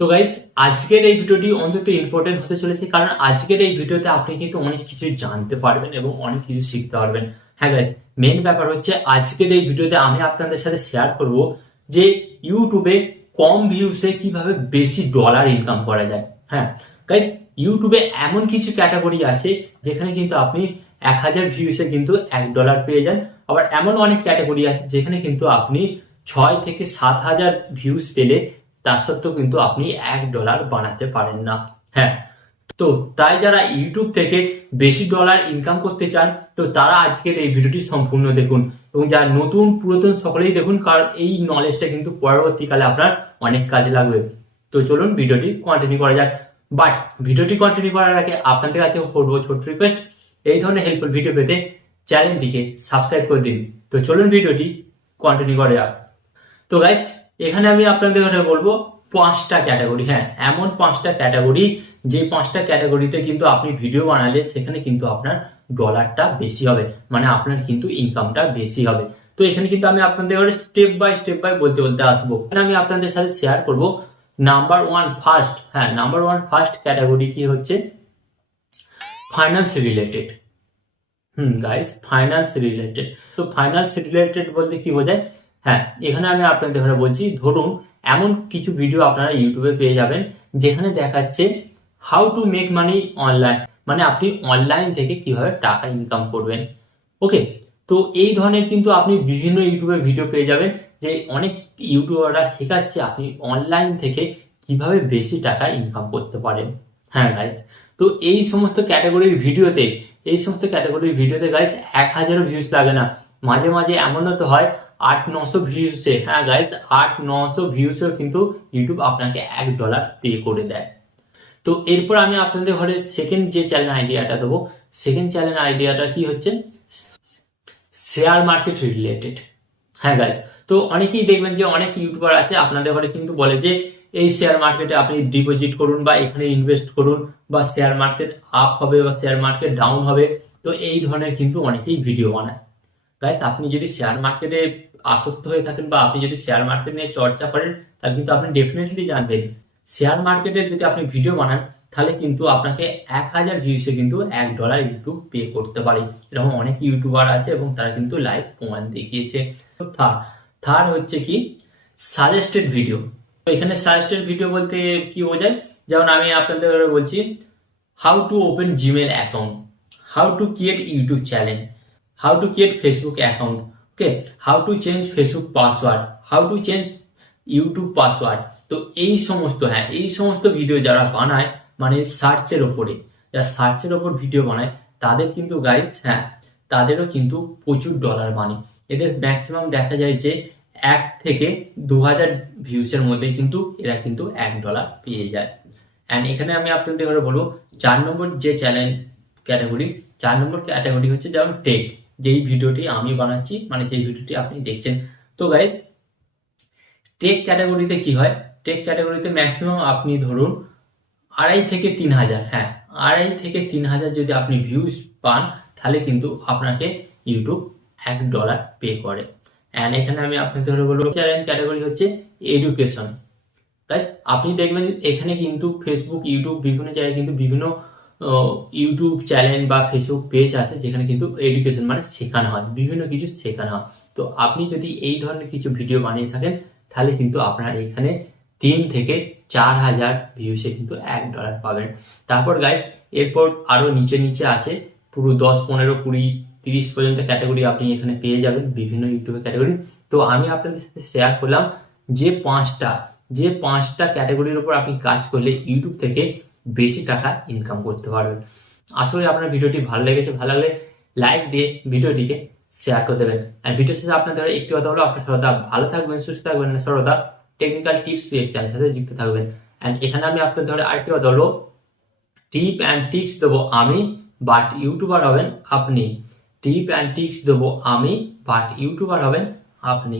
তো গাইস, আজকের এই ভিডিওটি অন্তত ইম্পর্টেন্ট হতে চলেছে, কারণ আজকের এই ভিডিওতে আপনি কিন্তু অনেক কিছু জানতে পারবেন এবং অনেক কিছু শিখতে পারবেন। হ্যাঁ গাইস, মেন ব্যাপার হচ্ছে আজকের এই ভিডিওতে আমি আপনাদের সাথে শেয়ার করব যে ইউটিউবে কম ভিউসে কিভাবে বেশি ডলার ইনকাম করা যায়। হ্যাঁ গাইস, ইউটিউবে এমন কিছু ক্যাটাগরি আছে যেখানে কিন্তু আপনি 1000 ভিউসে কিন্তু $1 পেয়ে যান। আবার এমন অনেক ক্যাটাগরি আছে যেখানে কিন্তু আপনি 6 থেকে 7,000 ভিউস পেলে তার সত্ত্বেও কিন্তু আপনি $1 বানাতে পারেন না। হ্যাঁ, তো তাই যারা ইউটিউব থেকে বেশি ডলার ইনকাম করতে চান, তো তারা আজকের এই ভিডিওটি সম্পূর্ণ দেখুন এবং যারা নতুন পুরাতন সকলেই দেখুন, কারণ এই নলেজটা কিন্তু পরবর্তীকালে আপনার অনেক কাজে লাগবে। তো চলুন ভিডিওটি কন্টিনিউ করা যাক। বাট ভিডিওটি কন্টিনিউ করার আগে আপনাদের কাছে করবো ছোট্ট রিকোয়েস্ট, এই ধরনের হেল্পফুল ভিডিও পেতে চ্যানেলটিকে সাবস্ক্রাইব করে দিন। তো চলুন ভিডিওটি কন্টিনিউ করা যাক। তো গাইস, এখানে আমি আপনাদের বলবো 5টা ক্যাটাগরি। হ্যাঁ, এমন 5টা ক্যাটাগরি, যে 5টা ক্যাটাগরিতে কিন্তু আপনি ভিডিও বানালে সেখানে কিন্তু আপনার ডলারটা বেশি হবে, মানে আপনার কিন্তু ইনকামটা বেশি হবে। তো এখানে কিন্তু আমি আপনাদের স্টেপ বাই বলতে বলতে আসবো। এখানে আমি আপনাদের সাথে শেয়ার করব নাম্বার 1 ফার্স্ট। হ্যাঁ, নাম্বার 1 ফার্স্ট ক্যাটাগরি কি হচ্ছে? Finance related. Guys, finance related. তো ফাইন্যান্স রিলেটেড বলতে কি বোঝায়? হ্যাঁ, এখানে আমি আপনাদের বলছি, ধরুন এমন কিছু ভিডিও আপনারা ইউটিউবে পেয়ে যাবেন যেখানে দেখাচ্ছে how to make money online, মানে আপনি অনলাইন থেকে কিভাবে টাকা ইনকাম করবেন। ওকে, তো এই ধরনের কিন্তু আপনি বিভিন্ন ইউটিউবে ভিডিও পেয়ে যাবেন যে অনেক ইউটিউবাররা শেখাচ্ছে আপনি অনলাইন থেকে কিভাবে বেশি টাকা ইনকাম করতে পারেন। হ্যাঁ গাইস, তো এই সমস্ত ক্যাটাগরির ভিডিওতে গাইস 1000 ভিউজ লাগে না, মাঝে মাঝে এমনও তো হয় 800-900 ভিউসে। হ্যাঁ গাইস, 800-900 ভিউসেও কিন্তু ইউটিউব আপনাকে $1 পে করে দেয়। তো এরপর আমি আপনাদের সেকেন্ড যে চ্যানেল আইডিয়াটা দেবো, সেকেন্ড চ্যানেল আইডিয়াটা কি হচ্ছে? Share market related. হ্যাঁ গাইস, তো অনেকেই দেখবেন যে অনেক ইউটিউবার আছে আপনাদের ঘরে কিন্তু বলে যে এই শেয়ার মার্কেটে আপনি ডিপোজিট করুন বা এখানে ইনভেস্ট করুন, বা শেয়ার মার্কেট আপ হবে বা শেয়ার মার্কেট ডাউন হবে। তো এই ধরনের কিন্তু অনেকেই ভিডিও বানায়। গাইস, আপনি যদি শেয়ার মার্কেটে আসক্ত হয়ে থাকেন বা আপনি যদি শেয়ার মার্কেট নিয়ে চর্চা করেন, তাহলে কিন্তু আপনি ডেফিনেটলি জানবেন শেয়ার মার্কেটে যদি আপনি ভিডিও বানান তাহলে কিন্তু আপনাকে 1000 ভিউসে কিন্তু $1 ইউটিউব পে করতে পারে। এরকম অনেক ইউটিউবার আছে এবং তারা কিন্তু লাইভ প্রমাণ দেখিয়েছে। থার্ড হচ্ছে কি? Suggested video. তো এখানে সাজেস্টেড ভিডিও বলতে কি বোঝায়? যেমন আমি আপনাদের বলছি, how to open Gmail account, how to create YouTube channel, how to create Facebook account, okay, how to change Facebook password, how to change YouTube password. তো এই সমস্ত ভিডিও যারা বানায়, মানে যারা সার্চের ওপর ভিডিও বানায়, তাদের কিন্তু গাইস, হ্যাঁ, তাদেরও কিন্তু প্রচুর ডলার মানে। এদের ম্যাক্সিমাম দেখা যায় যে 1 থেকে 2000 ভিউসের মধ্যে কিন্তু এরা কিন্তু $1 পেয়ে যায়। অ্যান্ড এখানে আমি আপনাদের বলবো 4 নম্বর যে চ্যানেল ক্যাটাগরি, 4 নম্বর ক্যাটাগরি হচ্ছে যেমন টেক, যেই ভিডিওটি আমি বানাচ্ছি, মানে যেই ভিডিওটি আপনি দেখছেন। তো গাইস, টেক ক্যাটাগরিতে কি হয়? টেক ক্যাটাগরিতে ম্যাক্সিমাম আপনি ধরুন 2,500 থেকে 3,000, হ্যাঁ, 2,500 থেকে 3,000 যদি আপনি ভিউজ পান, তাহলে কিন্তু আপনাকে ইউটিউব $1 পে করে। অ্যান্ড এখানে আমি আপনাদের বলবো চ্যানেল ক্যাটাগরি হচ্ছে এডুকেশন। গাইস, আপনি দেখবেন এখানে কিন্তু ফেসবুক, ইউটিউব, বিভিন্ন জায়গায় কিন্তু বিভিন্ন ইউটিউব চ্যানেল বা ফেসবুক পেজ আছে যেখানে কিন্তু এডুকেশন মানে শেখানো হয়, বিভিন্ন কিছু শেখানো হয়। তো আপনি যদি এই ধরনের কিছু ভিডিও বানিয়ে থাকেন তাহলে কিন্তু আপনার এখানে 3 থেকে 4,000 ভিউসে কিন্তু $1 পাবেন। তারপর গাইস, এরপর আরো নিচে আছে পুরো 10, 15, 20, 30 পর্যন্ত ক্যাটাগরি আপনি এখানে পেয়ে যাবেন, বিভিন্ন ইউটিউবের ক্যাটাগরি। তো আমি আপনাদের সাথে শেয়ার করলাম যে পাঁচটা ক্যাটাগরির উপর আপনি কাজ করলে ইউটিউব থেকে বেশি টাকা ইনকাম করতে পারবেন। আশা করি আপনার ভিডিওটি ভালো লেগেছে। ভালো লাগলে লাইক দিয়ে ভিডিওটিকে শেয়ার করে দেবেন। আর ভিডিওর সাথে আপনাদের একটি কথা হলো, আপনার সর্বদা ভালো থাকবেন, সুস্থ থাকবেন, সর্বদা টেকনিক্যাল টিপস চ্যানেলের সাথে যুক্ত থাকবেন। অ্যান্ড এখানে আমি আপনাদের আরেকটি কথা হলো, টিপ অ্যান্ড টিক্স দেবো আমি, বাট ইউটিউবার হবেন আপনি। টিপ অ্যান্ড টিক্স দেবো আমি, বাট ইউটিউবার হবেন আপনি।